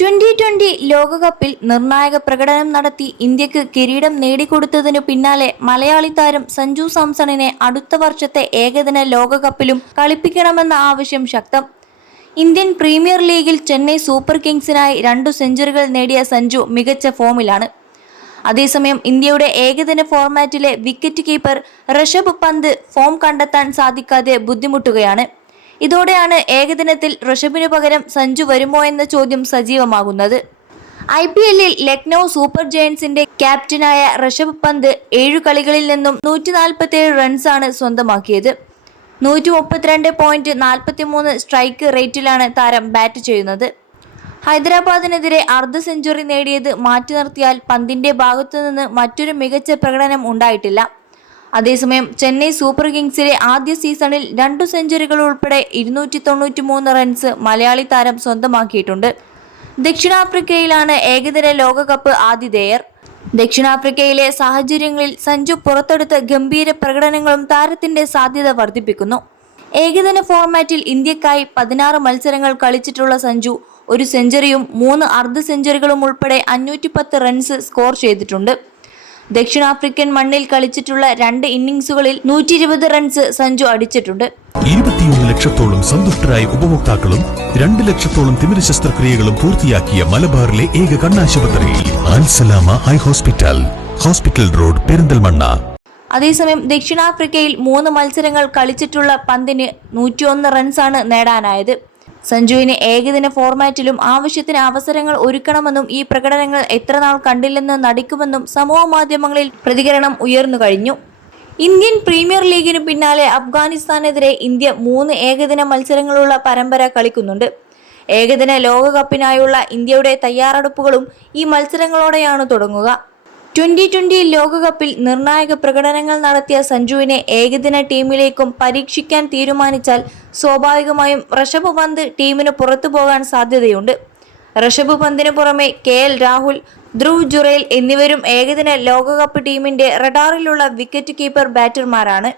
2020 ലോകകപ്പിൽ നിർണായക പ്രകടനം നടത്തി ഇന്ത്യക്ക് കിരീടം നേടിക്കൊടുത്തതിനു പിന്നാലെ മലയാളി താരം സഞ്ജു സാംസണിനെ അടുത്ത വർഷത്തെ ഏകദിന ലോകകപ്പിലും കളിപ്പിക്കണമെന്ന ആവശ്യം ശക്തം. ഇന്ത്യൻ പ്രീമിയർ ലീഗിൽ ചെന്നൈ സൂപ്പർ കിങ്സിനായി 2 സെഞ്ചുറികൾ നേടിയ സഞ്ജു മികച്ച ഫോമിലാണ്. അതേസമയം ഇന്ത്യയുടെ ഏകദിന ഫോർമാറ്റിലെ wicket keeper Rishabh Pant form കണ്ടെത്താൻ സാധിക്കാതെ ബുദ്ധിമുട്ടുകയാണ്. ഇതോടെയാണ് ഏകദിനത്തിൽ ഋഷഭിനു പകരം സഞ്ജു വരുമോ എന്ന ചോദ്യം സജീവമാകുന്നത്. IPLൽ ലക്നൗ സൂപ്പർ ജയൻസിന്റെ ക്യാപ്റ്റനായ ഋഷഭ് പന്ത് 7 കളികളിൽ നിന്നും 147 റൺസാണ് സ്വന്തമാക്കിയത്. 132.43 സ്ട്രൈക്ക് റേറ്റിലാണ് താരം ബാറ്റ് ചെയ്യുന്നത്. ഹൈദരാബാദിനെതിരെ അർദ്ധ സെഞ്ചുറി നേടിയത് മാറ്റി നിർത്തിയാൽ പന്തിന്റെ ഭാഗത്തുനിന്ന് മറ്റൊരു മികച്ച പ്രകടനം ഉണ്ടായിട്ടില്ല. അതേസമയം ചെന്നൈ സൂപ്പർ കിങ്സിലെ ആദ്യ സീസണിൽ 2 സെഞ്ചുറികൾ ഉൾപ്പെടെ 293 റൺസ് മലയാളി താരം സ്വന്തമാക്കിയിട്ടുണ്ട്. ദക്ഷിണാഫ്രിക്കയിലാണ് ഏകദിന ലോകകപ്പ് ആതിഥേയർ. ദക്ഷിണാഫ്രിക്കയിലെ സാഹചര്യങ്ങളിൽ സഞ്ജു പുറത്തെടുത്ത ഗംഭീര പ്രകടനങ്ങളും താരത്തിന്റെ സാധ്യത വർദ്ധിപ്പിക്കുന്നു. ഏകദിന ഫോർമാറ്റിൽ ഇന്ത്യക്കായി 16 മത്സരങ്ങൾ കളിച്ചിട്ടുള്ള സഞ്ജു 1 സെഞ്ചുറിയും 3 അർദ്ധ സെഞ്ചുറികളും ഉൾപ്പെടെ 510 റൺസ് സ്കോർ ചെയ്തിട്ടുണ്ട്. ദക്ഷിണാഫ്രിക്കൻ മണ്ണിൽ കളിച്ചിട്ടുള്ള 2 ഇന്നിംഗ്സുകളിൽ 120 റൺസ് സഞ്ജു അടിച്ചിട്ടുണ്ട്. 21 ലക്ഷത്തോളം സന്തുഷ്ടരായ ഉപഭോക്താക്കളും 2 ലക്ഷത്തോളം തിമിര ശസ്ത്രക്രിയകളും പൂർത്തിയാക്കിയ മലബാറിലെ ഏക കണ്ണാശുപത്രി Al Salama eye hospital, hospital road, Perinthalmanna. അതേസമയം ദക്ഷിണാഫ്രിക്കയിൽ 3 മത്സരങ്ങൾ കളിച്ചിട്ടുള്ള പന്തിന് 101 റൺസാണ് നേടാനായത്. സഞ്ജുവിന് ഏകദിന ഫോർമാറ്റിലും ആവശ്യത്തിന് അവസരങ്ങൾ ഒരുക്കണമെന്നും ഈ പ്രകടനങ്ങൾ എത്രനാൾ കണ്ടില്ലെന്ന് നടിക്കുമെന്നും സമൂഹ മാധ്യമങ്ങളിൽ പ്രതികരണം ഉയർന്നു കഴിഞ്ഞു. ഇന്ത്യൻ പ്രീമിയർ ലീഗിനു പിന്നാലെ അഫ്ഗാനിസ്ഥാനെതിരെ ഇന്ത്യ 3 ഏകദിന മത്സരങ്ങളുള്ള പരമ്പര കളിക്കുന്നുണ്ട്. ഏകദിന ലോകകപ്പിനായുള്ള ഇന്ത്യയുടെ തയ്യാറെടുപ്പുകളും ഈ മത്സരങ്ങളോടെയാണ് തുടങ്ങുക. 2020 ലോകകപ്പിൽ നിർണായക പ്രകടനങ്ങൾ നടത്തിയ സഞ്ജുവിനെ ഏകദിന ടീമിലേക്കും പരീക്ഷിക്കാൻ തീരുമാനിച്ചാൽ സ്വാഭാവികമായും ഋഷഭ് പന്ത് ടീമിന് പുറത്തു പോകാൻ സാധ്യതയുണ്ട്. ഋഷഭ് പന്തിന് പുറമെ KL രാഹുൽ, ധ്രുവ് ജുറേൽ എന്നിവരും ഏകദിന ലോകകപ്പ് ടീമിന്റെ റഡാറിലുള്ള വിക്കറ്റ് കീപ്പർ ബാറ്റർമാരാണ്.